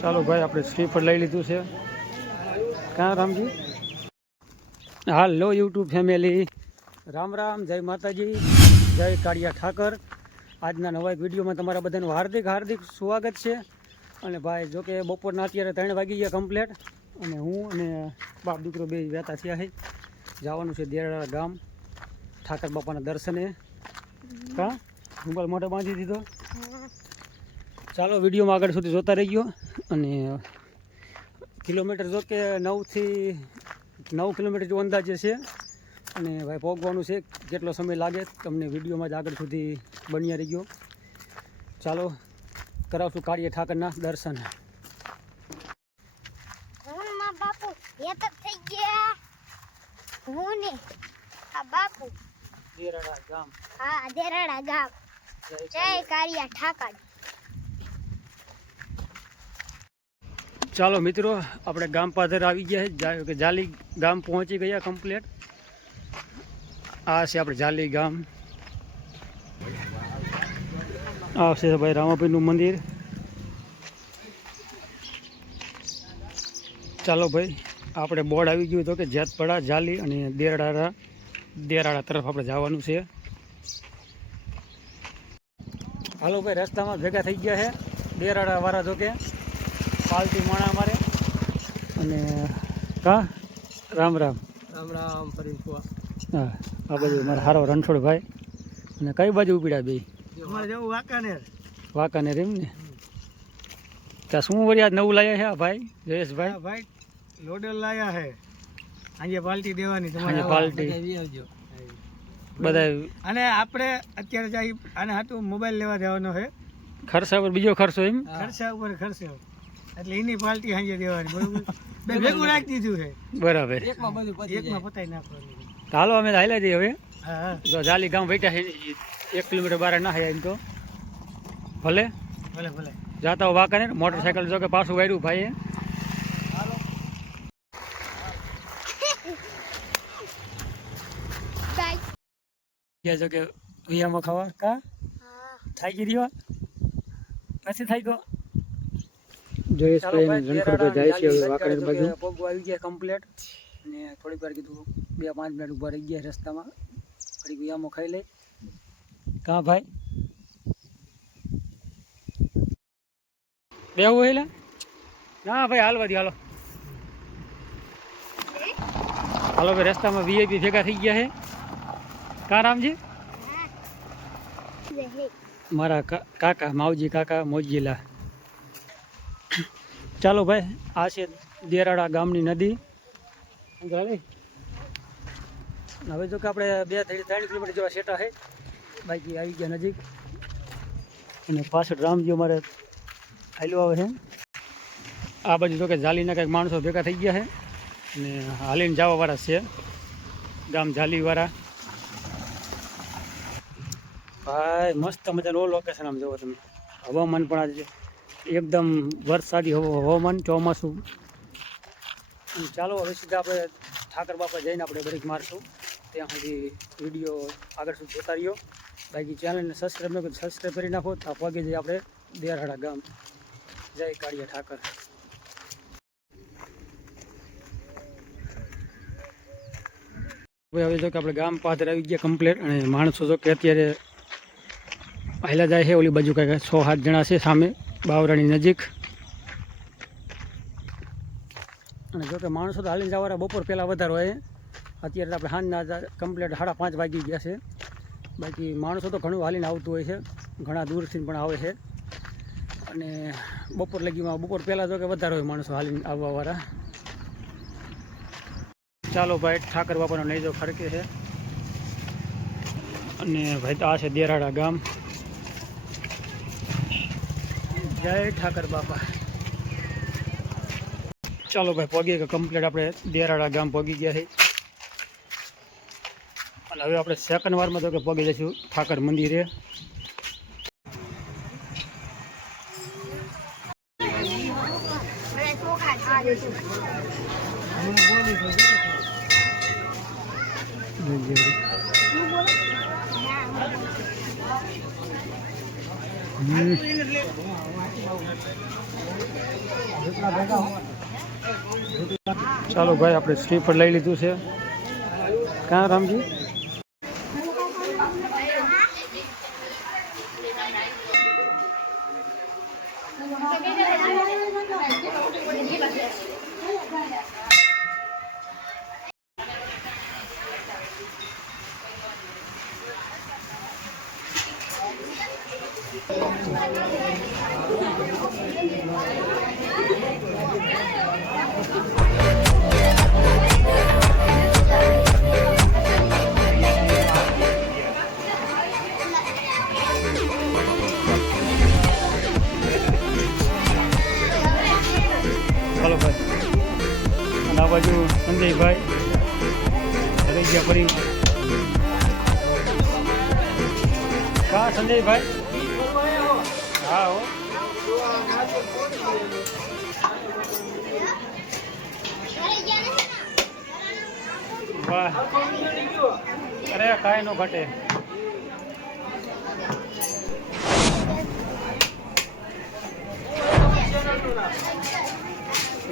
ચાલો ભાઈ, આપણે શ્રીફળ લઈ લીધું છે. ક્યાં રામજી? હાલો યુટ્યુબ ફેમિલી, રામ રામ, જય માતાજી, જય કાળિયા ઠાકર. આજના નવા એક વિડીયોમાં તમારા બધાનું હાર્દિક હાર્દિક સ્વાગત છે. અને ભાઈ જોકે બપોરના અત્યારે 3 વાગી ગયા કમ્પ્લેટ, અને હું અને બાપ દીકરો બે વહેતા થયા છે. જવાનું છે દેરાળા ગામ ઠાકર બાપાના દર્શને. કા મોબાઈલ મોટો બાંધી દીધો. ચાલો વિડીયોમાં આગળ સુધી જોતા રહી ગયો. અને કિલોમીટર જો કે 9 કિલોમીટર જેવો અંદાજે છે. અને ભાઈ પહોંચવાનું છે, કેટલો સમય લાગે તમને વિડીયોમાં જ આગળ સુધી બન્યા રહી ગયો. ચાલો કરાવશું કાળિયા ઠાકરના દર્શન. દેરાળા ગામ. હા, દેરાળા ગામ. જય કાળિયા ઠાકર. ચાલો મિત્રો, આપણે ગામ પાદર આવી ગયા છે. જાલી ગામ પહોંચી ગયા કમ્પ્લેટ. આ છે આપણે જાલી ગામ. આ છે ભાઈ રામાભાઈનું મંદિર. ચાલો ભાઈ, આપણે બોર્ડ આવી ગયું હતું કે જેતપડા, જાલી અને દેરાળા તરફ આપણે જવાનું છે. હાલો ભાઈ, રસ્તામાં ભેગા થઈ ગયા છે દેરાળા વાળા. જો કે પાલટી માણા મારે. અને કા રામ રામ રામ રામ ફરીફુઆ. હા, આ બાજુ મારા હારો રણછોડભાઈ. અને કઈ બાજુ ઉપડ્યા બે? અમારે જવું વાંકાનેર એમ ને? ત્યાં શું વળી આજ નવું લાયા છે આ ભાઈ જયેશભાઈ? ભાઈ લોડર લાયા હે, આજે પાલટી દેવાની તમારે. પાલટી બધા. અને આપણે અત્યારે જાય આને હાટું મોબાઈલ લેવા જવાનો છે. ખર્ચા ઉપર બીજો ખર્ચો એમ? ખર્ચા ઉપર ખર્ચો, એટલે એની પાલટી સાંજે દેવાની. બરોબર, ભેગું રાખી દીધું છે. બરાબર, એકમાં પતાઈ નાખવાનું. હાલો અમે હાલ્યા જઈએ હવે. હા, જો જાલી ગામ બેઠા છે, 1 કિલોમીટર બહાર ના થાય એમ તો. ભલે ભલે ભલે જાતા હો વાંકાનેર. મોટરસાયકલ જો કે પાછું વાળ્યું ભાઈએ. જો કે વિયામાં ખાવા કા થાય ગઈ રહ્યો નથી થાય તો જયેશભાઈ રણછોડભાઈ જાય છે હવે વાંકાનેર બાજુ. પગો આવી ગયા કમ્પ્લેટ. અને થોડીક વાર કીધું 2-5 મિનિટ ઊભા રહી ગયા રસ્તામાં, ઘડી વિયામાં ખાઈ લઈ. કા ભાઈ બેવું એટલે ના ભાઈ હાલવા દી. હાલો હાલો ભાઈ, રસ્તામાં વીઆઈપી ભેગા થઈ ગયા છે. કા રામજી? મારા કાકા માવજી કાકા મોજીલા. ચાલો ભાઈ, આ છે દેરાળા ગામની નદી. હવે જો કે આપણે 2-3 કિલોમીટર જેવા સેટા છે, બાકી આવી ગયા નજીક. અને પાછળ રામજી અમારે હાલ્યો આવે છે. આ બાજુ જો કે જાલીના કંઈક માણસો ભેગા થઈ ગયા છે, અને હાલીને જવાવાળા છે ગામ જાલીવાળા. ભાઈ મસ્ત મજાનું લોકેશન આમ જુઓ તમે. હવામાન પણ આજે એકદમ વરસાદી હવામાન, ચોમાસું. ચાલો હવે સીધા આપણે ઠાકર બાપા જઈને આપણે બ્રેક મારશું. ત્યાં સુધી વિડીયો આગળ સુધી જોતા રહ્યો. બાકી ચેનલને સબસ્ક્રાઈબ ન કરો, સબસ્ક્રાઈબ કરી નાખો. તો પગે જઈએ આપણે દેરાળા ગામ. જય કાળિયા ઠાકર. હવે જો કે આપણે ગામ પાદર આવી ગયા કમ્પ્લેટ. અને માણસો જો કે અત્યારે હાલ્યા જાય છે. ઓલી બાજુ કંઈક 6-7 જણા છે સામે બાવરાની નજીક. અને જો કે માણસો તો હાલીને જવાના બપોર પહેલાં વધારે હોય. અત્યારે આપણે સાંજના કમ્પ્લેટ 5:30 વાગી ગયા છે. બાકી માણસો તો ઘણું હાલીને આવતું હોય છે, ઘણા દૂરથી પણ આવે છે. અને બપોર લગીમાં બપોર પહેલાં જો કે વધારે હોય માણસો હાલીને આવવાવાળા. ચાલો ભાઈ, ઠાકર બાપાનો નેજો ખડકે છે. અને ભાઈ તો આ છે દેરાળા ગામ. જય ઠાકર બાપા. ચાલો ભાઈ, પહોંચી ગયા કમ્પ્લીટ. આપણે દેરાળા ગામ પહોંચી ગયા છે. અને હવે આપણે સેકન્ડ વારમાં તો કે પહોંચી જઈશું ઠાકર મંદિરે. ચાલો ભાઈ, આપણે શ્રીફળ લઈ લીધું છે. ક્યાં રામજી? ચાલો ભાઈ, અને આ બાજુ સંજયભાઈ રહી ગયા ફરી. કા સંજયભાઈ? હા હો. વાહ, અરે કાંઈ નો ઘટે.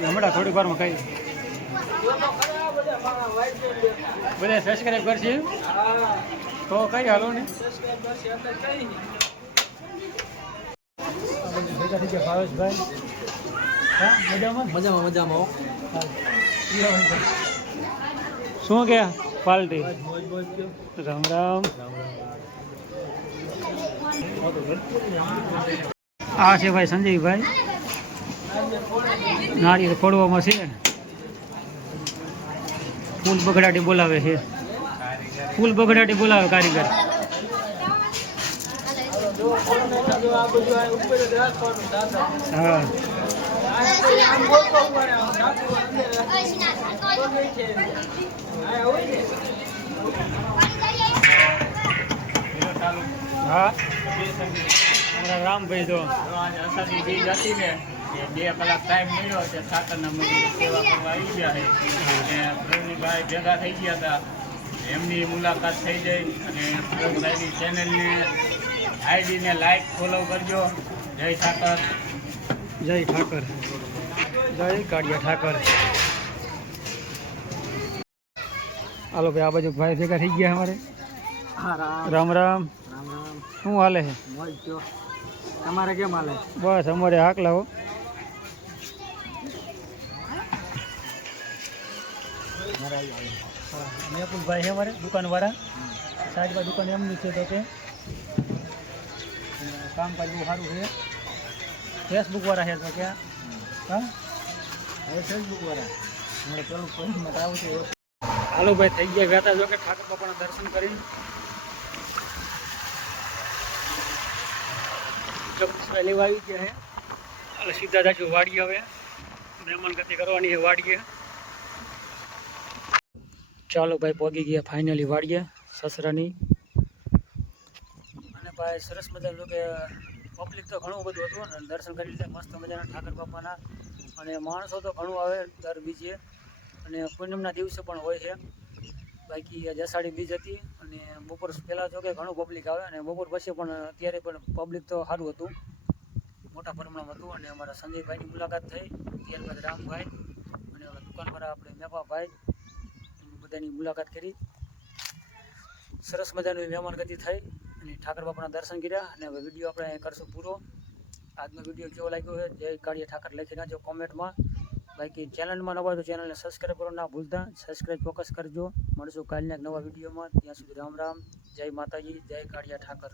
હમણાં થોડીક વારમાં કઈ બધા સબસ્ક્રાઈબ કરશે તો કઈ હાલો ને. ભેગા થઈ ગયા ભાવેશભાઈ. હા, મજામાં મજામાં. શું કે પાલટી? રામ રામ. આ છે ભાઈ સંજયભાઈ, નારિયેળ ફોડવામાં છે. ફૂલ બગડાટી બોલાવે છે, ફૂલ બગડાટી બોલાવે કારીગર. હા, હા. અમારા રામભાઈ તો અસાની બીજ હતી ને, 2 કલાક ટાઈમ મળ્યો છે ઠાકરના મંદિરે સેવા કરવા આવી ગયા છે. અને પ્રવીણભાઈ ભેગા થઈ ગયા હતા, એમની મુલાકાત થઈ ગઈ. અને પ્રવીણભાઈની ચેનલને આઈડીને લાઈક ફોલો કરજો. જય ઠાકર. જય ઠાકર. જય કાળિયા ઠાકર. હાલો ભાઈ, આ બાજુ ભાઈ ભેગા થઈ ગયા અમારે. રામ રામ. શું હાલે છે? તમારે કેમ હાલે? બસ અમારે હાકલા હો. મેપુલભાઈ છે અમારે દુકાનવાળા. સાઈડમાં દુકાન એમની છે, તો તે કામકાજ બહુ સારું છે. ફેસબુકવાળા છે તો ક્યાં? હા, હવે ફેસબુકવાળા હમણાં પેલું પોઈન્ટમાં આવું છે. હાલો ભાઈ, થઈ ગયા વ્યાતા. જો કે ઠાકર બાપાના દર્શન કરી લેવા આવી ગયા છે. એટલે સીધા જાજો વાડીએ. હવે મહેમાન ગતિ કરવાની છે વાડીએ. ચાલો ભાઈ, પહોંચી ગયા ફાઇનલી વાડીએ સસરાની. અને ભાઈ સરસ મજાનું કે પબ્લિક તો ઘણું બધું હતું ને, દર્શન કરી લીધા મસ્ત મજાના ઠાકર બાપાના. અને માણસો તો ઘણું આવે દર બીજે, અને પૂનમના દિવસે પણ હોય છે. બાકી જસાડી બીજ હતી, અને બપોર પહેલાં જો કે ઘણું પબ્લિક આવે, અને બપોર પછી પણ અત્યારે પણ પબ્લિક તો સારું હતું, મોટા પ્રમાણમાં હતું. અને અમારા સંજયભાઈની મુલાકાત થઈ, ત્યારબાદ રામભાઈ અને દુકાનવાળા આપણે મેપાભાઈ બધાની મુલાકાત કરી. સરસ મજાની મહેમાન ગતિ થઈ અને ઠાકર બાપાના દર્શન કર્યા. અને હવે વિડીયો આપણે કરશું પૂરો. આજનો વિડીયો કેવો લાગ્યો છે જય કાળિયા ઠાકર લખી નાખજો કોમેન્ટમાં. બાકી ચેનલમાં નવા તો ચેનલને સબસ્ક્રાઈબ કરો ના ભૂલતા, સબસ્ક્રાઈબ ચોક્કસ કરજો. મળશું કાલના એક નવા વિડીયોમાં. ત્યાં સુધી રામ રામ. જય માતાજી, જય કાળિયા ઠાકર.